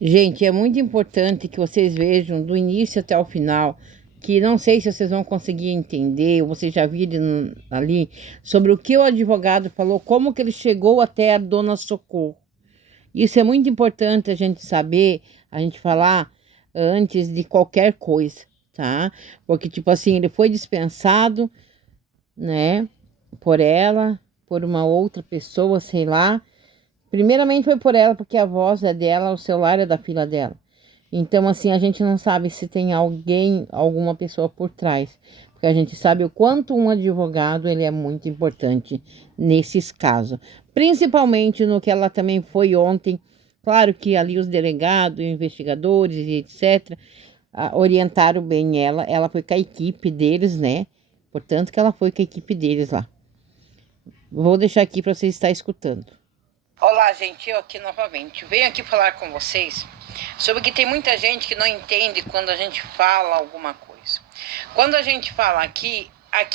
Gente, é muito importante que vocês vejam do início até o final, que não sei se vocês vão conseguir entender, ou vocês já viram ali, sobre o que o advogado falou, como que ele chegou até a dona Socorro. Isso é muito importante a gente saber, a gente falar antes de qualquer coisa, tá? Porque, tipo assim, ele foi dispensado, né, por ela, por uma outra pessoa, sei lá. Primeiramente foi por ela, porque a voz é dela, o celular é da filha dela. Então, assim, a gente não sabe se tem alguém, alguma pessoa por trás. Porque a gente sabe o quanto um advogado, ele é muito importante nesses casos. Principalmente no que ela também foi ontem. Claro que ali os delegados, investigadores e etc. Orientaram bem ela. Ela foi com a equipe deles, né? Portanto que ela foi com a equipe deles lá. Vou deixar aqui para você estar escutando. Olá, gente, eu aqui novamente. Venho aqui falar com vocês sobre que tem muita gente que não entende quando a gente fala alguma coisa. Quando a gente fala aqui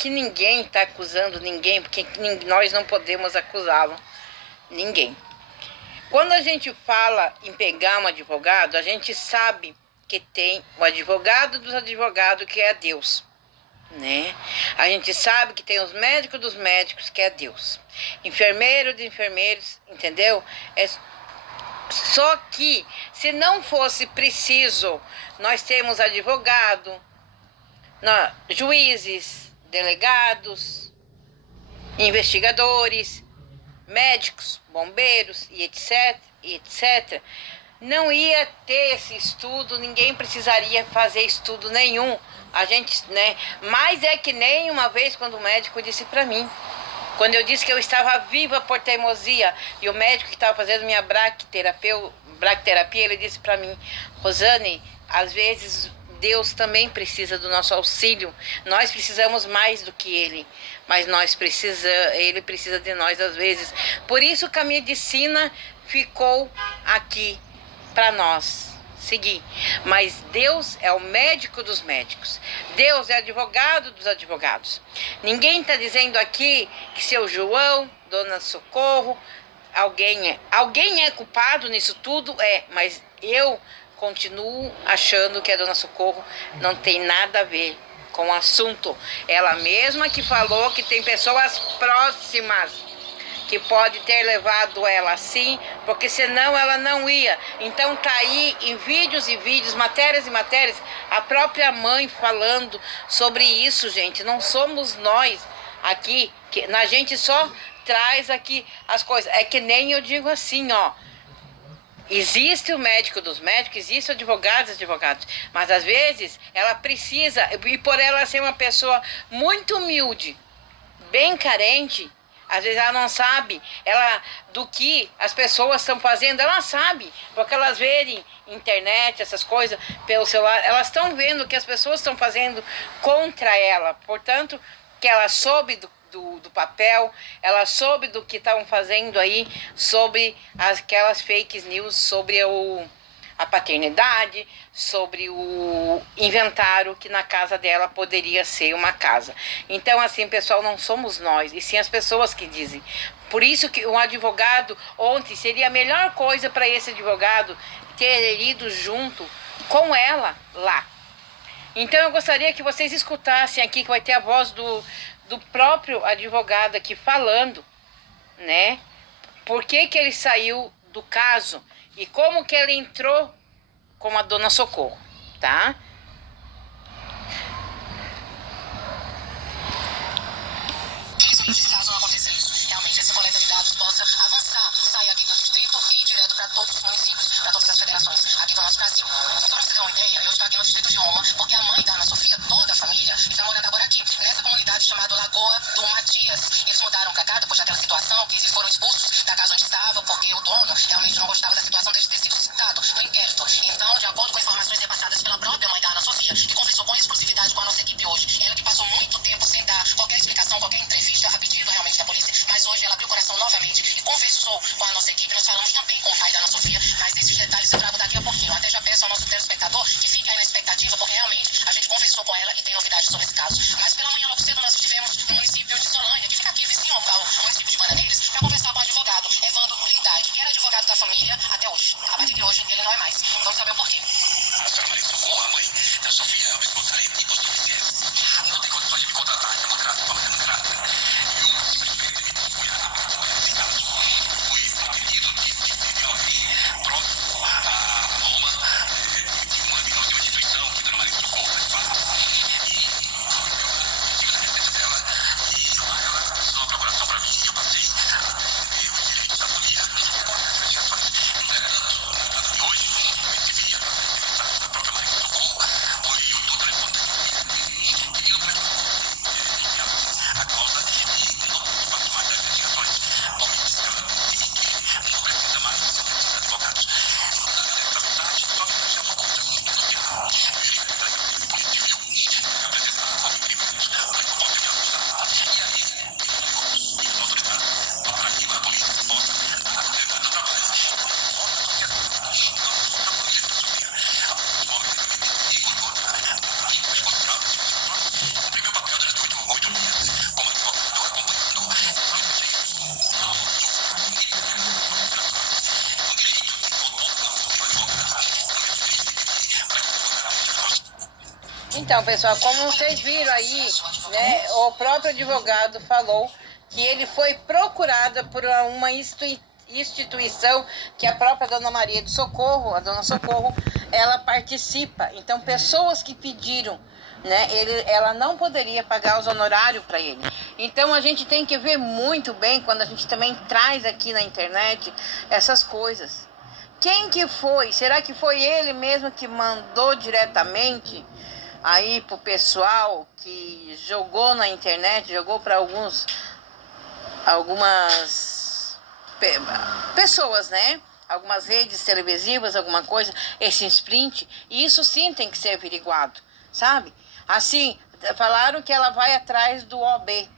ninguém está acusando ninguém, porque nós não podemos acusá-lo, ninguém. Quando a gente fala em pegar um advogado, a gente sabe que tem o advogado dos advogados, que é Deus, né? A gente sabe que tem os médicos dos médicos, que é Deus. Enfermeiro de enfermeiros, entendeu? Só que, se não fosse preciso, nós temos advogado, juízes, delegados, investigadores, médicos, bombeiros e etc, etc. Não ia ter esse estudo, ninguém precisaria fazer estudo nenhum. A gente, né? Mas é que nem uma vez quando o médico disse para mim, quando eu disse que eu estava viva por teimosia, e o médico que estava fazendo minha braquiterapia, ele disse para mim: Rosane, às vezes Deus também precisa do nosso auxílio. Nós precisamos mais do que Ele, mas Ele precisa de nós às vezes. Por isso que a medicina ficou aqui para nós seguir. Mas Deus é o médico dos médicos. Deus é advogado dos advogados. Ninguém está dizendo aqui que seu João, Dona Socorro, alguém é culpado nisso tudo, mas eu continuo achando que a Dona Socorro não tem nada a ver com o assunto. Ela mesma que falou que tem pessoas próximas que pode ter levado ela assim, porque senão ela não ia. Então tá aí em vídeos e vídeos, matérias e matérias, a própria mãe falando sobre isso, gente. Não somos nós aqui, a gente só traz aqui as coisas. É que nem eu digo assim, ó. Existe o médico dos médicos, existe o advogado dos advogados, mas às vezes ela precisa, e por ela ser uma pessoa muito humilde, bem carente, às vezes ela não sabe do que as pessoas estão fazendo, ela sabe, porque elas verem internet, essas coisas, pelo celular, elas estão vendo o que as pessoas estão fazendo contra ela, portanto, que ela soube do papel, ela soube do que estavam fazendo aí, sobre aquelas fake news, sobre a paternidade, sobre o inventário que na casa dela poderia ser uma casa. Então, assim, pessoal, não somos nós, e sim as pessoas que dizem. Por isso que um advogado, ontem, seria a melhor coisa para esse advogado ter ido junto com ela lá. Então, eu gostaria que vocês escutassem aqui, que vai ter a voz do próprio advogado aqui falando, né? Por que ele saiu do caso e como que ele entrou com a Dona Socorro, tá? Felizmente, caso não aconteça isso, realmente essa coleta de dados possa avançar, sair aqui do distrito e ir direto para todos os municípios, para todas as federações aqui do nosso Brasil. Só para você ter uma ideia, eu estou aqui no distrito de Roma, porque a mãe da Ana Sofia, toda a família, está morando agora aqui, nessa comunidade chamada Lagoa do Matias. Eles mudaram para cá depois daquela situação que eles foram expulsos da casa onde estava, porque o dono realmente não gostava da situação deles ter sido citado no inquérito. Então, de acordo com informações repassadas pela própria mãe da Ana Sofia, que conversou com exclusividade com a nossa equipe hoje, ela que passou muito tempo sem dar qualquer explicação, qualquer entrevista a pedido realmente da polícia, mas hoje ela abriu o coração novamente e conversou com a nossa equipe. Nós falamos também com o pai da Ana Sofia, mas esses detalhes eu trago daqui a pouquinho. Até já peço ao nosso telespectador que fique aí na expectativa, porque realmente a gente Então, pessoal, como vocês viram aí, né, o próprio advogado falou que ele foi procurado por uma instituição que a própria Dona Maria do Socorro, a Dona Socorro, ela participa. Então, pessoas que pediram, né, ela não poderia pagar os honorários para ele. Então, a gente tem que ver muito bem quando a gente também traz aqui na internet essas coisas. Quem que foi? Será que foi ele mesmo que mandou diretamente aí pro pessoal que jogou na internet, jogou para algumas pessoas, né? Algumas redes televisivas, alguma coisa, esse sprint, e isso sim tem que ser averiguado, sabe? Assim, falaram que ela vai atrás do OB.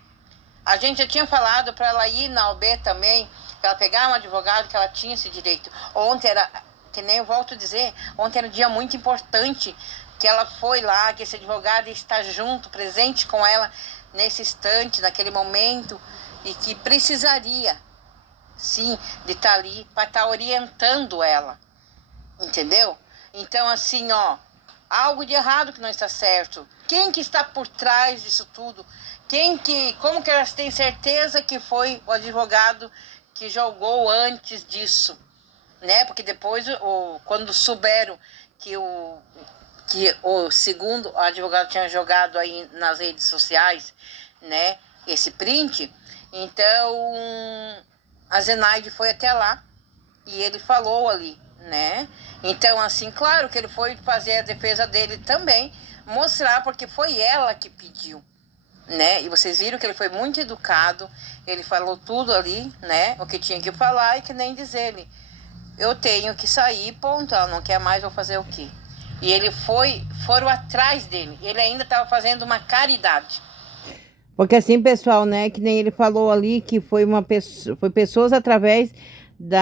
A gente já tinha falado para ela ir na OB também, que ela pegar um advogado, que ela tinha esse direito. Ontem era, que nem eu volto a dizer, ontem era um dia muito importante, que ela foi lá, que esse advogado está junto, presente com ela nesse instante, naquele momento, e que precisaria, sim, de estar ali para estar orientando ela, entendeu? Então, assim, ó, algo de errado que não está certo. Quem que está por trás disso tudo? Como que elas têm certeza que foi o advogado que jogou antes disso, né? Porque depois, quando souberam que o segundo advogado tinha jogado aí nas redes sociais, né, esse print, então a Zenaide foi até lá e ele falou ali, né? Então, assim, claro que ele foi fazer a defesa dele também, mostrar, porque foi ela que pediu, né? E vocês viram que ele foi muito educado, ele falou tudo ali, né? O que tinha que falar, e que nem dizer ele, eu tenho que sair, ponto, ela não quer mais, vou fazer o quê? E ele foram atrás dele. Ele ainda estava fazendo uma caridade. Porque assim, pessoal, né, que nem ele falou ali, que foi pessoas através de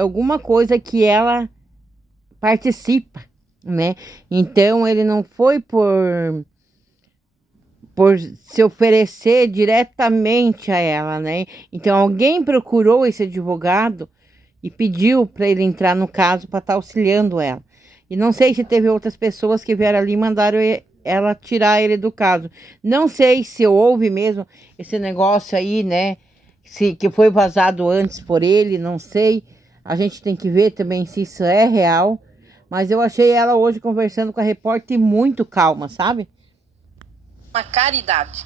alguma coisa que ela participa, né? Então, ele não foi por se oferecer diretamente a ela, né? Então, alguém procurou esse advogado e pediu para ele entrar no caso para estar auxiliando ela. E não sei se teve outras pessoas que vieram ali e mandaram ela tirar ele do caso. Não sei se houve mesmo esse negócio aí, né? Que foi vazado antes por ele, não sei. A gente tem que ver também se isso é real. Mas eu achei ela hoje conversando com a repórter muito calma, sabe? Uma caridade,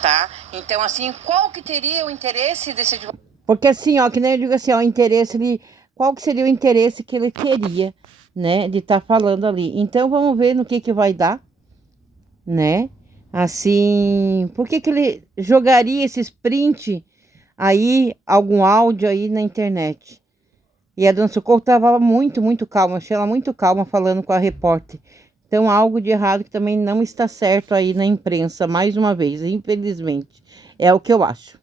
tá? Então, assim, qual que teria o interesse desse advogado? Porque assim, ó, que nem eu digo assim, ó, o interesse, qual que seria o interesse que ele teria, né, de estar falando ali. Então, vamos ver no que vai dar, né? Assim, por que ele jogaria esses print aí, algum áudio aí na internet? E a Dona Socorro estava muito, muito calma, achei ela muito calma falando com a repórter. Então, algo de errado que também não está certo aí na imprensa, mais uma vez, infelizmente. É o que eu acho.